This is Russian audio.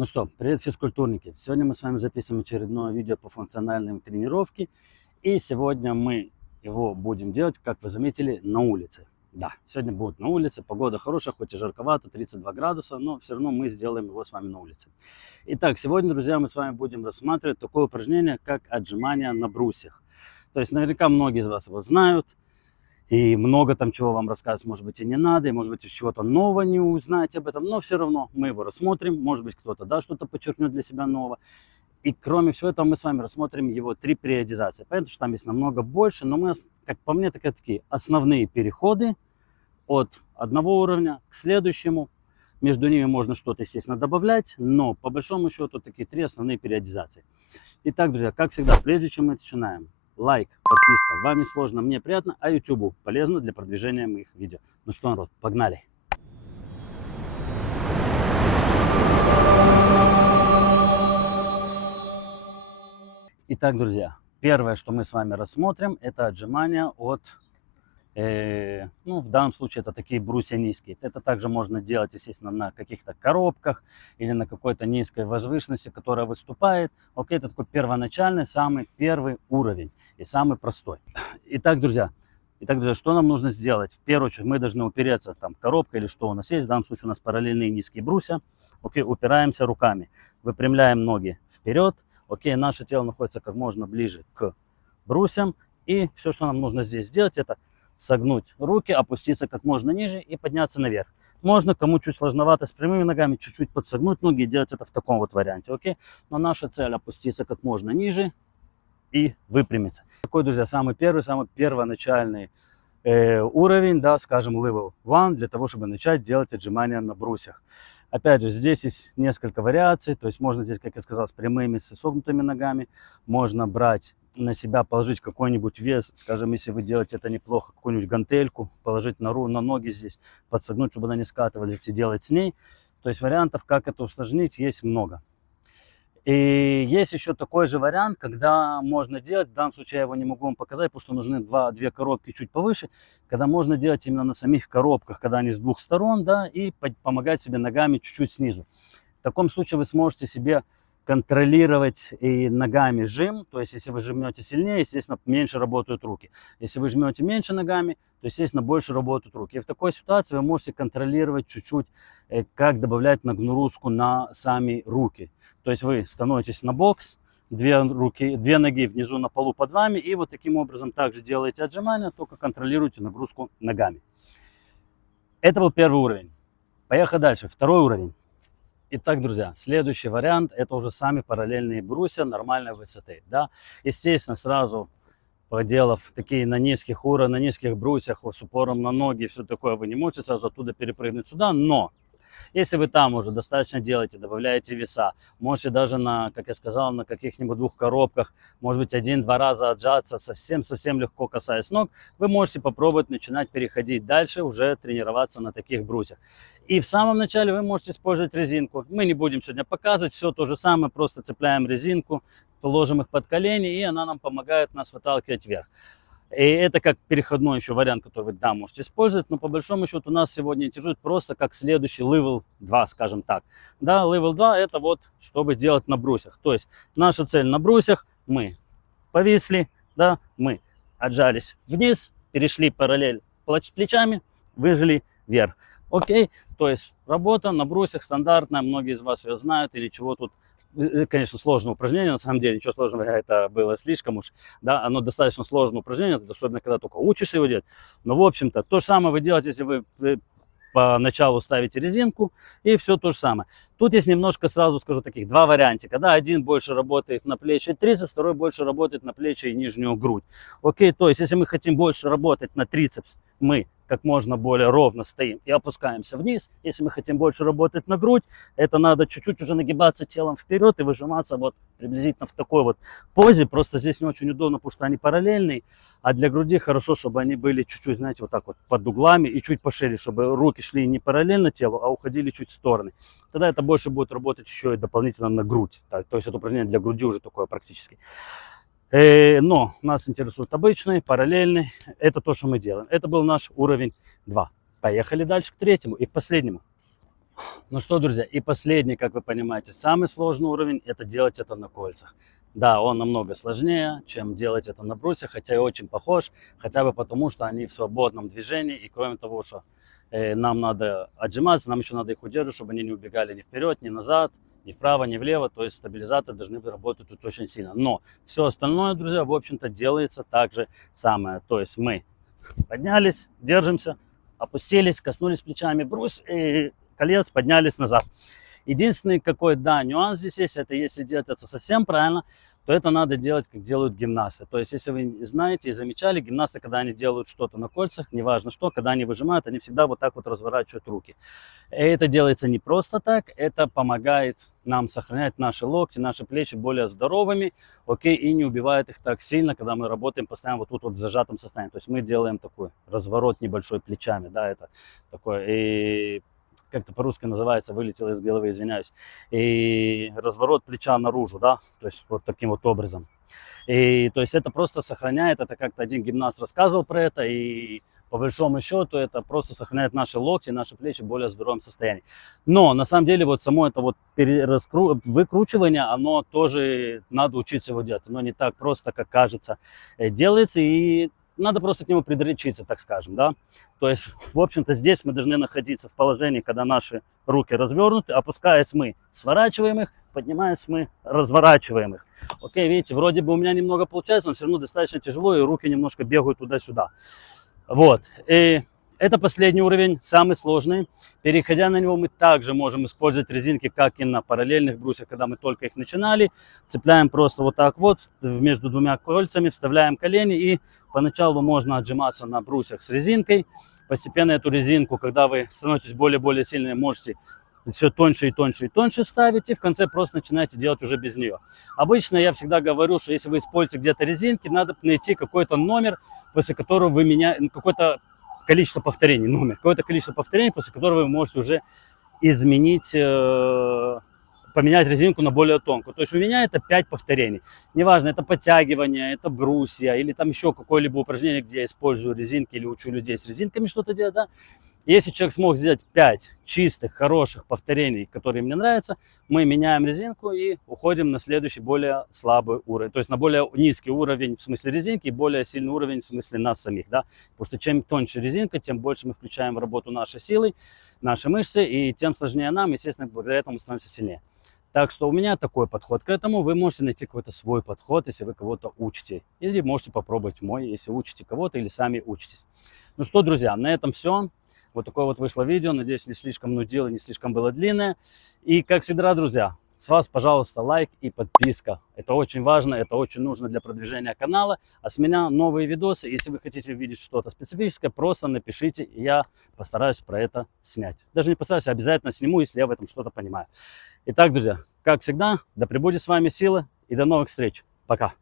Ну что, привет, физкультурники! Сегодня мы с вами записываем очередное видео по функциональной тренировке. И сегодня мы его будем делать, как вы заметили, на улице. Да, сегодня будет на улице, погода хорошая, хоть и жарковато, 32 градуса, но все равно мы сделаем его с вами на улице. Итак, сегодня, друзья, мы с вами будем рассматривать такое упражнение, как отжимания на брусьях. То есть наверняка многие из вас его знают. И много там чего вам рассказывать, может быть, и не надо, и, может быть, чего-то нового не узнаете об этом, но все равно мы его рассмотрим, может быть, кто-то, да, что-то подчеркнет для себя нового. И кроме всего этого мы с вами рассмотрим его 3 периодизации. Понятно, что там есть намного больше, но мы, как по мне, такие основные переходы от одного уровня к следующему. Между ними можно что-то, естественно, добавлять, но по большому счету такие 3 основные периодизации. Итак, друзья, как всегда, прежде чем мы начинаем, лайк, подписка. Вам не сложно, мне приятно, а YouTube полезно для продвижения моих видео. Ну что, народ, погнали! Итак, друзья, первое, что мы с вами рассмотрим, это отжимания от, в данном случае это такие брусья низкие. Это также можно делать, естественно, на каких-то коробках или на какой-то низкой возвышенности, которая выступает. Окей, это такой первоначальный, самый первый уровень и самый простой. Итак, друзья, что нам нужно сделать? В первую очередь мы должны упереться, там, коробка или что у нас есть. В данном случае у нас параллельные низкие брусья. Окей, упираемся руками, выпрямляем ноги вперед. Окей, наше тело находится как можно ближе к брусьям. И все, что нам нужно здесь сделать, это согнуть руки, опуститься как можно ниже и подняться наверх. Можно, кому чуть сложновато с прямыми ногами, чуть-чуть подсогнуть ноги и делать это в таком вот варианте. Окей, но наша цель опуститься как можно ниже и выпрямиться. Такой, друзья, самый первоначальный уровень, да, скажем, level 1, для того, чтобы начать делать отжимания на брусьях. Опять же, здесь есть несколько вариаций, то есть можно здесь, как я сказал, с прямыми, с согнутыми ногами. Можно брать на себя, положить какой-нибудь вес, скажем, если вы делаете это неплохо, какую-нибудь гантельку, положить на ноги здесь, подсогнуть, чтобы она не скатывались, и делать с ней. То есть вариантов, как это усложнить, есть много. И есть еще такой же вариант, когда можно делать, в данном случае я его не могу вам показать, потому что нужны две коробки чуть повыше, когда можно делать именно на самих коробках, когда они с двух сторон, да, и помогать себе ногами чуть-чуть снизу. В таком случае вы сможете себе контролировать и ногами жим, то есть если вы жмете сильнее, естественно, меньше работают руки. Если вы жмете меньше ногами, то, естественно, больше работают руки. И в такой ситуации вы можете контролировать чуть-чуть, как добавлять нагрузку на сами руки. То есть вы становитесь на бокс, две ноги внизу на полу под вами, и вот таким образом также делаете отжимания, только контролируете нагрузку ногами. Это был первый уровень. Поехали дальше. Второй уровень. Итак, друзья, следующий вариант, это уже сами параллельные брусья нормальной высоты. Да? Естественно, сразу поделав такие на низких уровнях, на низких брусьях с упором на ноги, все такое, вы не можете сразу оттуда перепрыгнуть сюда, но если вы там уже достаточно делаете, добавляете веса, можете даже на, как я сказал, на каких-нибудь 2 коробках, может быть, 1-2 раза отжаться, совсем легко касаясь ног, вы можете попробовать начинать переходить дальше, уже тренироваться на таких брусьях. И в самом начале вы можете использовать резинку. Мы не будем сегодня показывать, все то же самое, просто цепляем резинку, ложим их под колени, и она нам помогает нас выталкивать вверх. И это как переходной еще вариант, который вы, да, можете использовать, но по большому счету у нас сегодня интересует просто как следующий level 2, скажем так. Да, level 2 это вот, чтобы делать на брусьях. То есть наша цель на брусьях, мы повисли, да, мы отжались вниз, перешли параллель плечами, выжили вверх. Окей, то есть работа на брусьях стандартная, многие из вас ее знают, или чего тут. Конечно, сложное упражнение, на самом деле, ничего сложного, это было слишком уж, да, оно достаточно сложное упражнение, особенно когда только учишься его делать, но, в общем-то, то же самое вы делаете, если вы поначалу ставите резинку, и все то же самое. Тут есть немножко, сразу скажу, таких 2 вариантика, да, один больше работает на плечи и трицепс, второй больше работает на плечи и нижнюю грудь. Окей, то есть, если мы хотим больше работать на трицепс, мы как можно более ровно стоим и опускаемся вниз. Если мы хотим больше работать на грудь, это надо чуть-чуть уже нагибаться телом вперед и выжиматься вот приблизительно в такой вот позе. Просто здесь не очень удобно, потому что они параллельные. А для груди хорошо, чтобы они были чуть-чуть, знаете, вот так вот под углами и чуть пошире, чтобы руки шли не параллельно телу, а уходили чуть в стороны. Тогда это больше будет работать еще и дополнительно на грудь. Так, то есть это упражнение для груди уже такое практически. Но нас интересует обычный, параллельный. Это то, что мы делаем. Это был наш уровень 2. Поехали дальше к третьему и к последнему. Ну что, друзья, и последний, как вы понимаете, самый сложный уровень – это делать это на кольцах. Да, он намного сложнее, чем делать это на брусьях, хотя и очень похож, хотя бы потому, что они в свободном движении, и кроме того, что нам надо отжиматься, нам еще надо их удерживать, чтобы они не убегали ни вперед, ни назад, ни вправо, ни влево, то есть стабилизаторы должны работать тут очень сильно. Но все остальное, друзья, в общем-то делается так же самое, то есть мы поднялись, держимся, опустились, коснулись плечами брус и колец, поднялись назад. Единственный какой, да, нюанс здесь есть, это если делать это совсем правильно, то это надо делать, как делают гимнасты. То есть, если вы знаете и замечали, гимнасты, когда они делают что-то на кольцах, неважно что, когда они выжимают, они всегда вот так вот разворачивают руки. И это делается не просто так, это помогает нам сохранять наши локти, наши плечи более здоровыми, окей, и не убивает их так сильно, когда мы работаем постоянно вот тут вот в зажатом состоянии. То есть мы делаем такой разворот небольшой плечами, да, это такой, и как-то по-русски называется, вылетело из головы, извиняюсь, и разворот плеча наружу, да, то есть вот таким вот образом. И то есть это просто сохраняет, это как-то один гимнаст рассказывал про это, и по большому счету это просто сохраняет наши локти, наши плечи в более здоровом состоянии. Но на самом деле вот само это вот выкручивание, оно тоже надо учиться его делать. Оно не так просто, как кажется, делается, и надо просто к нему предречиться, так скажем, да. То есть, в общем-то, здесь мы должны находиться в положении, когда наши руки развернуты, опускаясь мы сворачиваем их, поднимаясь мы разворачиваем их. Окей, видите, вроде бы у меня немного получается, но все равно достаточно тяжело, и руки немножко бегают туда-сюда. Вот, и это последний уровень, самый сложный. Переходя на него, мы также можем использовать резинки, как и на параллельных брусьях, когда мы только их начинали. Цепляем просто вот так вот между двумя кольцами, вставляем колени, и поначалу можно отжиматься на брусьях с резинкой. Постепенно эту резинку, когда вы становитесь более-более сильными, можете все тоньше и тоньше и тоньше ставить, и в конце просто начинаете делать уже без нее. Обычно я всегда говорю, что если вы используете где-то резинки, надо найти какой-то номер, после которого вы меняете, какое-то количество повторений, какое-то количество повторений, после которого вы можете уже изменить, поменять резинку на более тонкую. То есть у меня это 5 повторений. Неважно, это подтягивание, это брусья, или там еще какое-либо упражнение, где я использую резинки или учу людей с резинками что-то делать, да. Если человек смог сделать 5 чистых, хороших повторений, которые мне нравятся, мы меняем резинку и уходим на следующий, более слабый уровень. То есть на более низкий уровень в смысле резинки и более сильный уровень в смысле нас самих. Да? Потому что чем тоньше резинка, тем больше мы включаем в работу наши силы, наши мышцы, и тем сложнее нам, естественно, благодаря этому становимся сильнее. Так что у меня такой подход к этому. Вы можете найти какой-то свой подход, если вы кого-то учите. Или можете попробовать мой, если учите кого-то или сами учитесь. Ну что, друзья, на этом все. Вот такое вот вышло видео. Надеюсь, не слишком нудило, не слишком было длинное. И, как всегда, друзья, с вас, пожалуйста, лайк и подписка. Это очень важно, это очень нужно для продвижения канала. А с меня новые видосы. Если вы хотите увидеть что-то специфическое, просто напишите, и я постараюсь про это снять. Даже не постараюсь, а обязательно сниму, если я в этом что-то понимаю. Итак, друзья, как всегда, да пребудет с вами сила и до новых встреч. Пока.